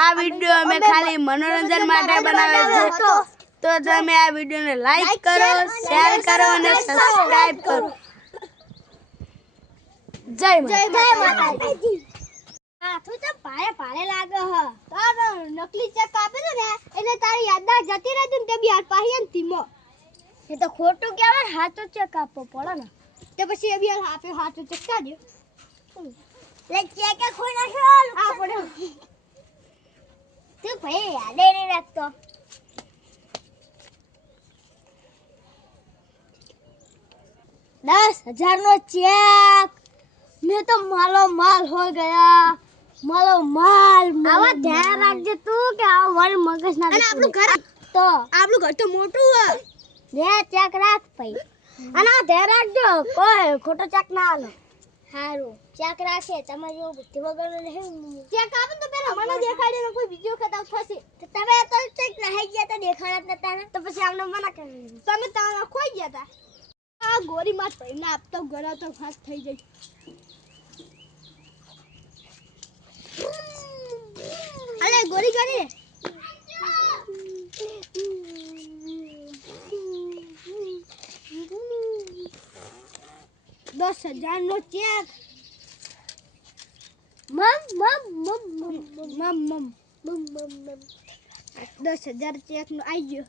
આ વિડિયો અમે ખાલી મનોરંજન માટે બનાવ્યો છે તો તમે આ વિડિયોને લાઈક કરો શેર કરો અને સબસ્ક્રાઇબ કરો જય માતાજી તું તો ભારે લાગે હ તાર નકલી ચેક આપેલો ને એટલે તારી યાદદાસ્ત જતી રહી ને તે બી હાથ પાહી ધીમો એ તો ખોટું કહેવાય હાથો ચેક આપવો પડે ને તે પછી એ બી આપે હાથો ચેક કાઢ્યો લે ચેક ખોઈ નાખ્યો આ પડ્યો તું ભાઈ યાદ નહીં રાખતો 10,000 નો ચેક मैं तो मालो माल हो गया मालो माल आवा ध्यान રાખજે તું કે આ વર મગજ ના અને આપણું ઘર તો મોટું હે લે ચેક રાખ ભાઈ અને ધ્યાન રાખજો કોઈ ખોટો ચેક ના આલો હારું ચેક રાખે તમારી બુદ્ધિ વગર નહીં ચેક આપે તો પેલા મને દેખાડ્યો ને કોઈ બીજો ખતાવ થશે તો તમે તો ચેક લઈ ગયા તો દેખાડત નતા ને તો પછી આમને મના કરી તમે તારા ખોઈ ગયા તા આ ગોરી માં પૈને આપતો ગળા તો ફાસ થઈ જાય અરે ગોરી ગોરી 10,000 નો ચેક મમ 10,000 ચેક નો આવી ગયો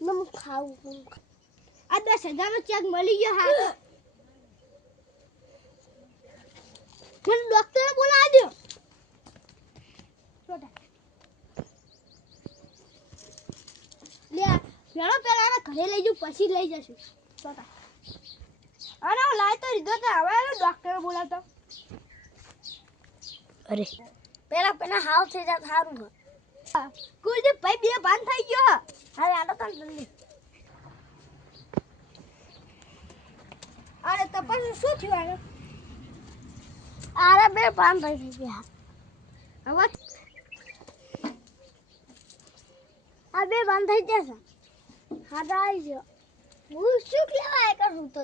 મમ ખાવું આ 10,000 નો ચેક મળી ગયો હા મને ડોક્ટર બોલાવી દો લે પેલો પેલા ઘરે લઈ જઉં પછી લઈ જશું છોટા અરે હું લાય તો રીધો તો હવે ડોક્ટર બોલાવતો અરે પેલા હાવ થઈ જા સારું કુલજી ભાઈ બે ભાન થઈ ગયો હવે આડો તન જલ્દી અરે તો પછી શું થયું આરે બે ભાન થઈ ગયા હવે આ બે બંધ થઈ જશે હા આવી ગયો હું શું લેવાય કરું તો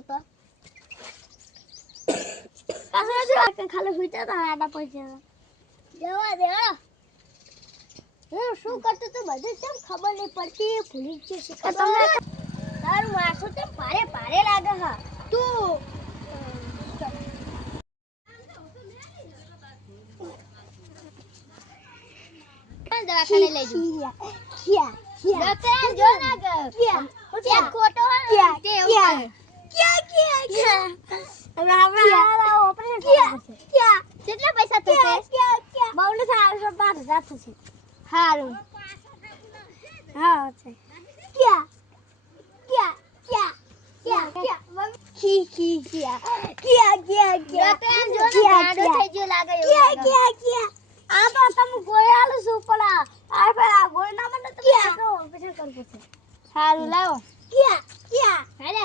ખાલી ફીટા તો આડા પૈસા જવા દે હું શું કરતો તો બધું કેમ ખબર નહીં પડતી ભૂલી જ છે તમને તારું માથું તો ભારે લાગે હા તું દવાખાને લઈ જઉં જો ના ગયો ખોટો કેટલા પૈસા થશે બહુ ને 5,000 થશે સારું હા છે આ તો તમે ગોળાલું શું પડા આ પેલા ગોળ ના મને તો ઓપરેશન કરવું છે સારું લાવો હેલે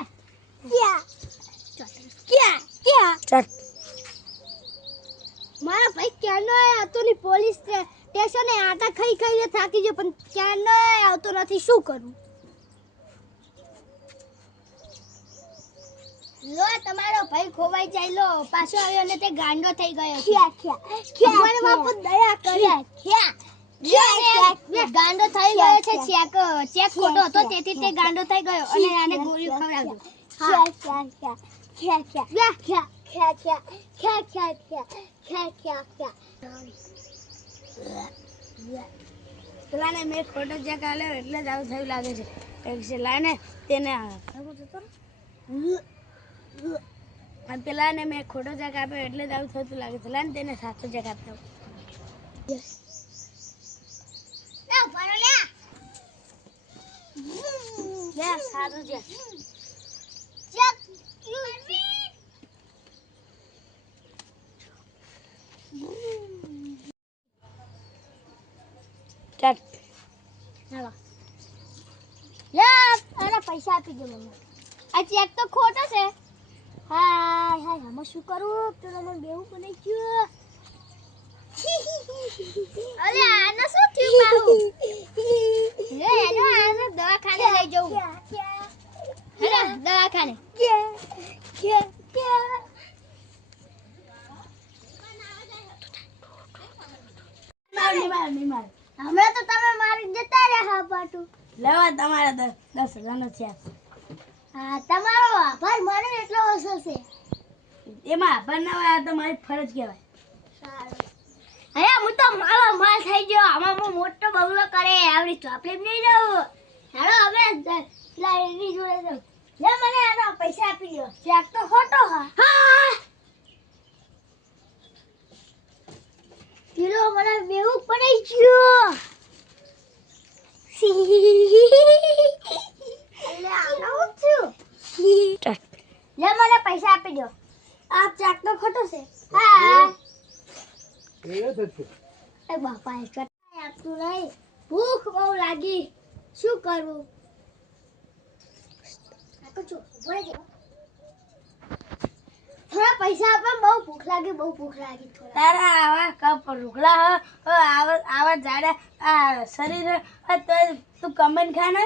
મારા ભાઈ ક્યાંનો આવતો ની પોલીસ સ્ટેશને આટા ખાઈને થાકી ગયો પણ ક્યાંનો આવતો નથી શું કરું લો તમારો ભાઈ ખોવાઈ જાય લો પાછો આવ્યો ને તે ગાંડો થઈ ગયો મને બાપુ દયા કરી ગાંડો થઈ ગયો છે ચેક ખોટો હતો તેથી તે ગાંડો થઈ ગયો અને આને ગોળીઓ ખવડાવ્યો પેલાને મેં ખોટો ચેક આલ્યો એટલે જ આવું થયું લાગે છે એક છે લાઈને તેને પેલાને મેં ખોટો ચેક આપ્યો એટલે જ આવું થતું લાગે છે લાઈને તેને સાચો ચેક આપ્યો સારું છે પૈસા આપી દો મને આ ચેક તો ખોટો છે હાય આમાં શું કરું તો મને બેવું બની ગયું અરે આને શું થયું બાહુ આને દવાખાને લઈ જવું હેલો દવાખાને માર હમણાં તો તમે મારી જતા રહ્યા હા પાટું. લેવા તમારા 10,000 નો છે. હા તમારો આભાર મને એટલો ઓછો છે. એમાં આભાર ના હોય, આ તો મારી ફરજ કહેવાય. સારું. અરે હું તો મારો માલ થઈ ગયો. આમાં હું મોટો બંગલો કરે આવડી ચોપડી નહીં જાઉં. હેલો હવે પેલા એની જોડે જાઉં. લે મને આના પૈસા આપી દો. ચેક તો ખોટો હા. હા પેલો મને બેહું પડી ગયો. અલે આવું છું. લે મને પૈસા આપી દો. આ ચેક તો ખોટો છે. હા એ બાપા એ કટાઈ આપતું નહીં. ભૂખ બહુ લાગી. શું કરવું? આતો જો ભોય ગયો. થોડા પૈસા આપો. બહુ ભૂખ લાગી થોડા. તારા આવા કપ રૂખડા આવા જાડા આ શરીર તો તું કમેન્ટ ખા ને.